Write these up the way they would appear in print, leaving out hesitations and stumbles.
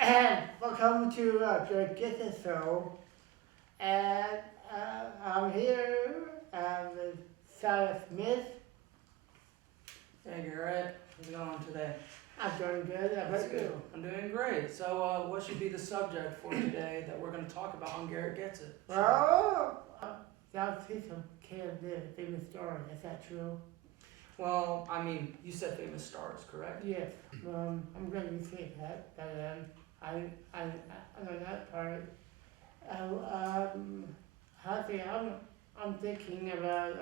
and welcome to Garrett Show. And I'm here with Sarah Smith. Hey Garrett, how's it going today? I'm doing good. How That's about good. you? I'm doing great. So, what should be the subject for today that we're going to talk about on Garrett Gets It? Well, South System can't live. Famous story. Is that true? Well, I mean, you said famous stars, correct? Yes. I'm going to say that, but I know that part. Happy. I'm thinking about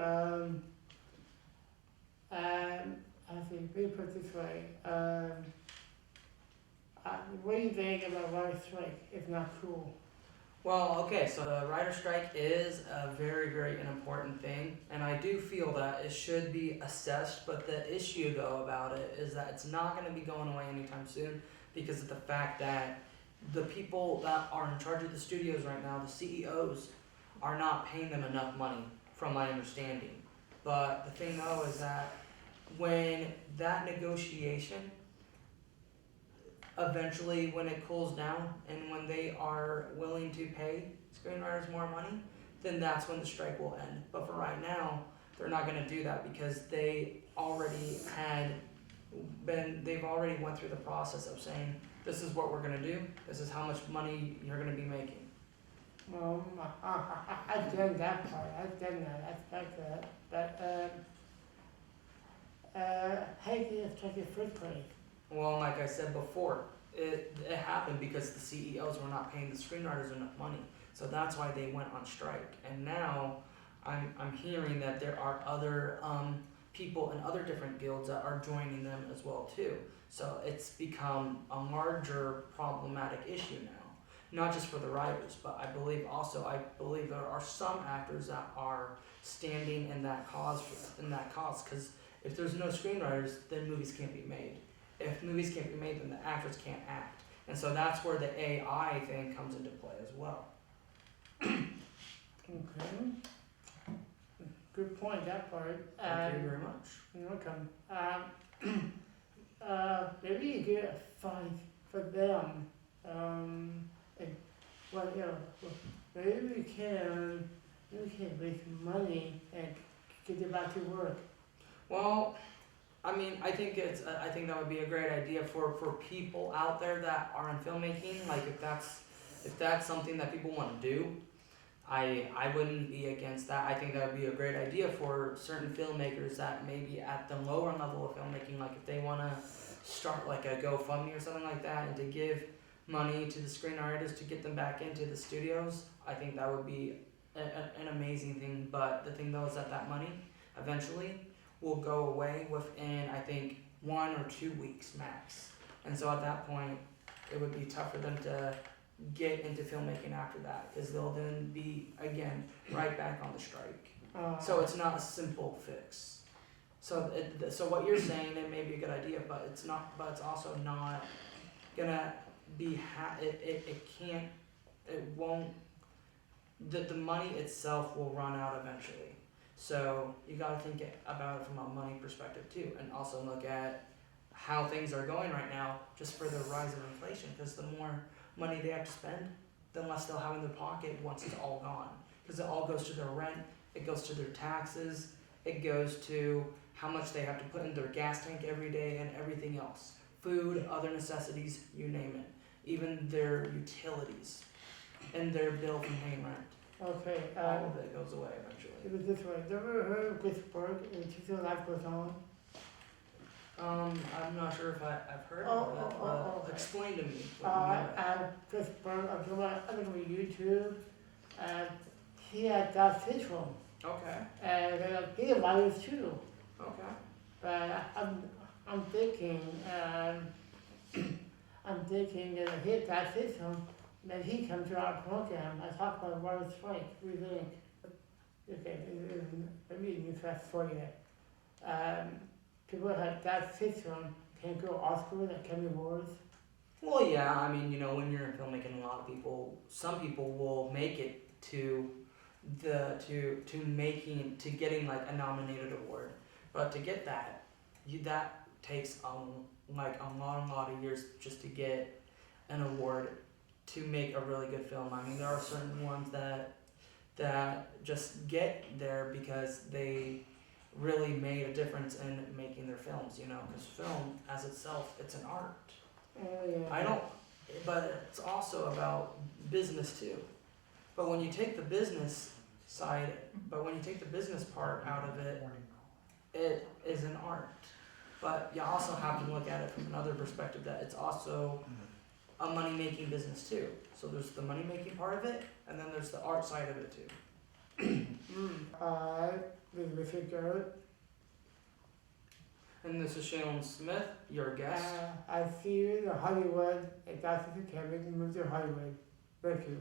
I think we put it this way. What do you think about writer strike? It's not cool. Well, okay, so the writer strike is a very, very important thing, and I do feel that it should be assessed, but the issue, though, about it is that it's not going to be going away anytime soon because of the fact that the people that are in charge of the studios right now, the CEOs, are not paying them enough money, from my understanding. But the thing, though, is that when that negotiation eventually when it cools down and when they are willing to pay screenwriters more money, then that's when the strike will end. But for right now, they're not going to do that because they've already went through the process of saying, this is what we're going to do, this is how much money you're going to be making. I've done that part. I've done that. I expect that. But how do you strike in the first place? Well, like I said before, it happened because the CEOs were not paying the screenwriters enough money. So that's why they went on strike. And now I'm hearing that there are other people in other different guilds that are joining them as well too. So it's become a larger problematic issue now. Not just for the writers, but I believe there are some actors that are standing in that cause because if there's no screenwriters, then movies can't be made. If movies can't be made, then the actors can't act. And so that's where the AI thing comes into play as well. Okay. Good point, that part. Thank you very much. You're welcome. Maybe you get a fine for them. And, well, you know, maybe we can raise money and get them back to work. Well, I mean, I think that would be a great idea for people out there that are in filmmaking. Like if that's something that people want to do, I wouldn't be against that. I think that would be a great idea for certain filmmakers that maybe at the lower level of filmmaking, like if they want to start like a GoFundMe or something like that, and to give money to the screenwriters to get them back into the studios. I think that would be an amazing thing. But the thing though is that money eventually will go away within, I think, 1 or 2 weeks max. And so at that point, it would be tough for them to get into filmmaking after that because they'll then be, again, right back on the strike. So it's not a simple fix. So what you're saying, it may be a good idea, but it's not. But it's also not gonna be. It won't. The money itself will run out eventually. So you got to think about it from a money perspective too, and also look at how things are going right now, just for the rise of inflation. Because the more money they have to spend, the less they'll have in their pocket once it's all gone. Because it all goes to their rent, it goes to their taxes, it goes to how much they have to put in their gas tank every day, and everything else, food, other necessities, you name it, even their utilities, and their bill from paying rent. Okay. All of it goes away eventually. It was this way. Never heard of Pittsburgh until life goes on. I'm not sure if I've heard of that, but Okay. explain to me what you mean by that. Pittsburgh, I'm looking at YouTube, and he had that syndrome, Okay, and he had virus too. okay. But I'm thinking, that he had that syndrome, then he comes to our program. I talk about virus strike. What do you think? Okay, maybe a new fact for you. People have that syndrome can go Oscars and Academy Awards. Well, yeah, I mean, when you're in filmmaking, some people will make it to getting like a nominated award, but to get that, that takes a lot of years just to get an award to make a really good film. I mean, there are certain ones that just get there because they really made a difference in making their films, you know, because film as itself, it's an art. Oh, yeah. I don't, but it's also about business too. But when you take the business side, but when you take the business part out of it, it is an art. But you also have to look at it from another perspective that it's also a money-making business too. So there's the money-making part of it, and then there's the art side of it too. This is Mr. Garrett. And this is Shaylan Smith, your guest. I see you in Hollywood, and that's the camera, move to Hollywood. Thank you.